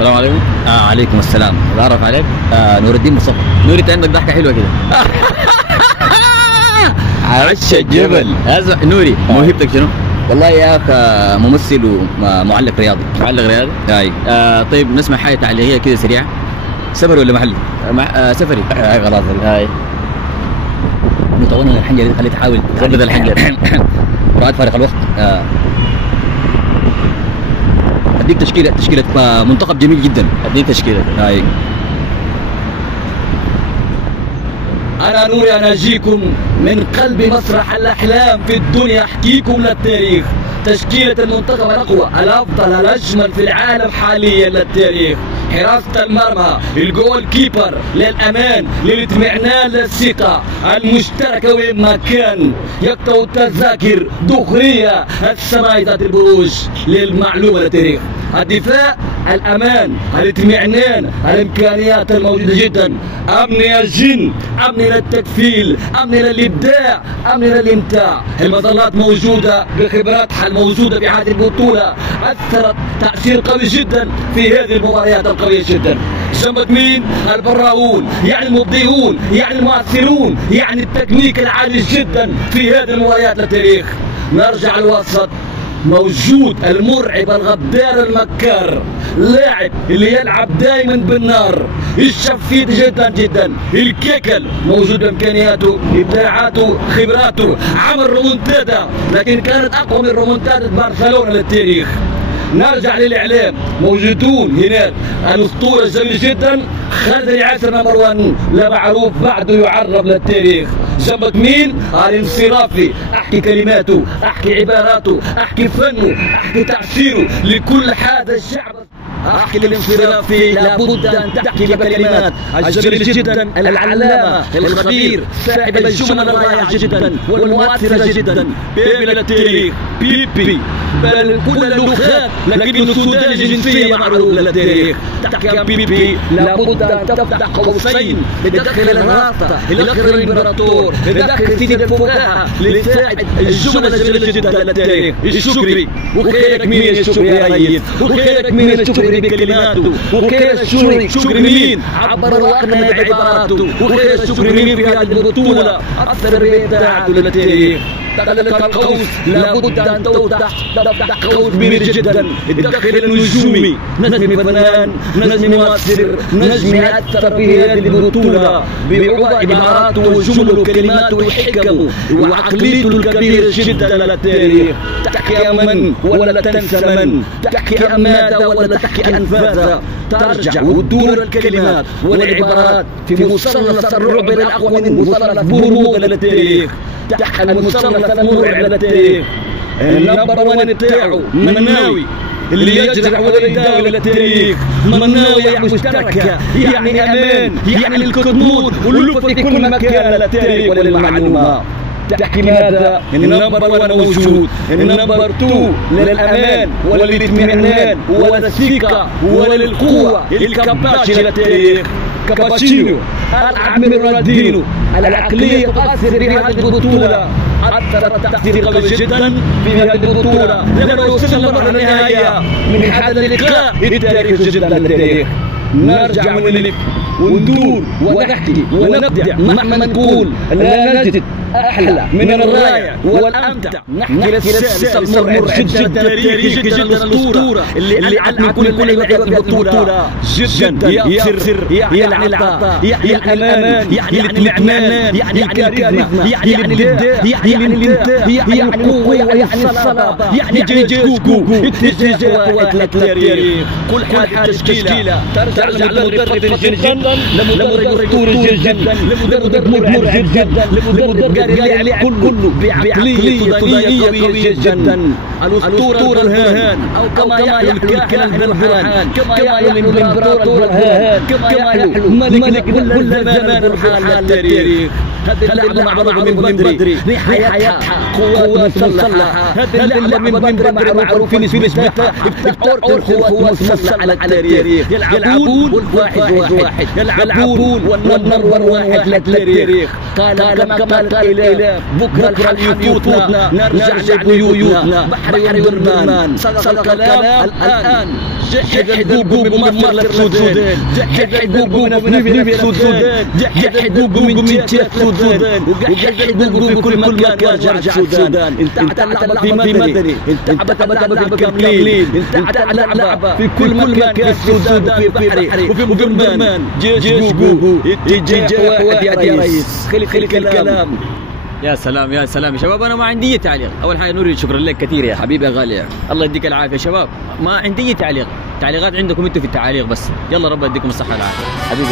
السلام عليكم. عليكم السلام. اتعرف عليك؟ نور الدين مصطفى. نوري، انت عندك ضحكه حلوه كده. عش الجبل. نوري، موهبتك شنو؟ والله يا اخ ممثل ومعلق رياضي. معلق رياضي؟ اي. طيب نسمع حاجه تعليقيه كده سريعه. سفري ولا محلي؟ سفري. خلاص. اي. مطولنا الحنجره دي، خليه تحاول ثبت الحنجره. مراعاة فارق الوقت. اديك تشكيله منتخب جميل جدا. اديك تشكيله. اي. أنا نوري، أنا أجيكم من قلب مسرح الأحلام في الدنيا، أحكيكم للتاريخ. تشكيلة المنتخب الأقوى، الأفضل، الأجمل في العالم حاليا للتاريخ. حراسة المرمى، الجول كيبر، للأمان، للاطمئنان، للثقة المشتركة وين ما كان. يقطع التذاكر دغرية السماء ذات البروج للمعلومة للتاريخ. الدفاع، الأمان، الاطمئنان، الإمكانيات الموجودة جدا. أمن الجن، أمن للتكفيل، أمن للإبداع، أمن للإمتاع. المظلات موجودة بخبراتها الموجودة في هذه البطولة، أثرت تأثير قوي جدا في هذه المباريات القوية جدا. جنبك مين؟ البراؤون، يعني المبدعون، يعني المؤثرون، يعني التكنيك العالي جدا في هذه المباريات للتاريخ. نرجع الوسط، موجود المرعب الغدار المكار، لاعب اللي يلعب دائما بالنار، الشفيت جدا جدا، الكيكل موجود بامكانياته، ابداعاته، خبراته، عمل رومونتادا لكن كانت اقوى من رومونتادا برشلونه للتاريخ. نرجع للاعلام، موجودون هناك الاسطوره الجميل جدا خالد اليعاسر نمبر 1، لا معروف بعده يعرف للتاريخ. جنبك مين؟ الانصرافي، احكي كلماته، احكي عباراته، احكي فنه، احكي تاثيره لكل هذا الشعب. احكي الانصرافي لابد ان تحكي بكلمات الجميل جدا، العلامه، الخبير، صاحب الجمل الرائعه جدا والمؤثره جدا. بيبي للتاريخ، بيبي بل كل اللغات لكنه سوداني جنسيه معروف للتاريخ. تحكي عن بيبي لابد ان تفتح قوسين لدخل الرابطه، لدخل الامبراطور، لدخل سيد الفقهاء، لتساعد الجمل الجميله جدا للتاريخ. الشكري، وخيرك مين الشكري يا ريس؟ وخيرك مين الشكري بكلماته؟ وخير الشكري مين عبر واغنى بعباراته؟ وخير الشكري مين في هذه البطوله اثر بابداعاته للتاريخ. تغلق القوس، لابد ان تفتح قوس كبير جدا، تدخل النجومي، نجم فنان، نجم مؤثر، نجم يأثر في هذه البطولة بعباراته وجمله وكلماته وحكمه وعقليته الكبيرة جدا للتاريخ. تحكي من ولا تنسى من، تحكي ماذا ولا تحكي أنفاذا، ترجع وتدور الكلمات والعبارات في مثلث الرعب الأقوى من مثلث بوروغ للتاريخ. تحكي المثلث المرعب للتاريخ. النمبر 1 بتاعه مناوي اللي يجرح ولا يداوي للتاريخ. مناوي مشتركة، يعني أمان، يعني الكتمود واللف في كل مكان للتاريخ وللمعلومة. تحكي ماذا؟ النمبر 1 موجود، النمبر 2 للأمان وللاطمئنان وللثقة وللقوة، الكاباتشي للتاريخ. كاباتشينو، العب من رونالدينو، العقلية تؤثر في هذه البطولة، أثرت تأثير قوي جدا في هذه البطولة. لما وصلنا لمرة النهائية من هذا اللقاء التاريخي جدا للتاريخ. نرجع ونلف وندور ونحكي ونبدع مهما نقول لا نجد أحلى من الرائع والأمتع. نحكي للسادس المرعب جدا التاريخي جدا الأسطورة اللي ألعب كل لعيبة في البطولة جدا، يأثر، يعني العطاء، يعني الأمان، يعني الاطمئنان، يعني الكاريزما، يعني الإبداع، يعني الإنتاج، يعني القوة، يعني الصلابة، يعني جوجو اتجاه للتاريخ. كل هذه التشكيلة ترجع لمدرب جدا، لمدرب أسطوري جدا، لمدرب مرعب جدا، لمدرب قال كله بعقلية سودانية قوية جدا. الأسطورة البرهان، أو كما يحلو الكاهن البرهان، كما يحلو الإمبراطور البرهان، كما يحلو ملك كل زمان برهان للتاريخ. هذه اللعبة معروفة من بدري، في حياتها قوات مسلحة. هذه اللعبة من بدري معروف في نسبتها افتتحوا القوات المسلحة على التاريخ. يلعبون والفاحش واحد، يلعبون والنمر واحد للتاريخ. قال كما قال الإله بكرة الحل يفوتنا نرجع لبيوتنا. بحري ومدرمان صدق الكلام الآن. جحد قوقو من مملكة السودان، جحد قوقو من السودان، جحد قوقو من جهة السودان، وجحد قوقو في كل مكان وارجع السودان. انتهت اللعبة في مدني، انتهت اللعبة بالكاملين، انتهت اللعبة في كل مكان في السودان وفي بحري وفي مدرمان. جيش قوقو اتجاه واحد يا ريس. خلي الكلام. يا سلام يا سلام يا شباب. انا ما عندي تعليق. اول حاجه نوري شكرا لك كثير يا حبيبي يا غالي، الله يديك العافيه. شباب ما عندي تعليق، تعليقات عندكم انتم في التعاليق بس. يلا رب يديكم الصحه والعافيه حبيبي.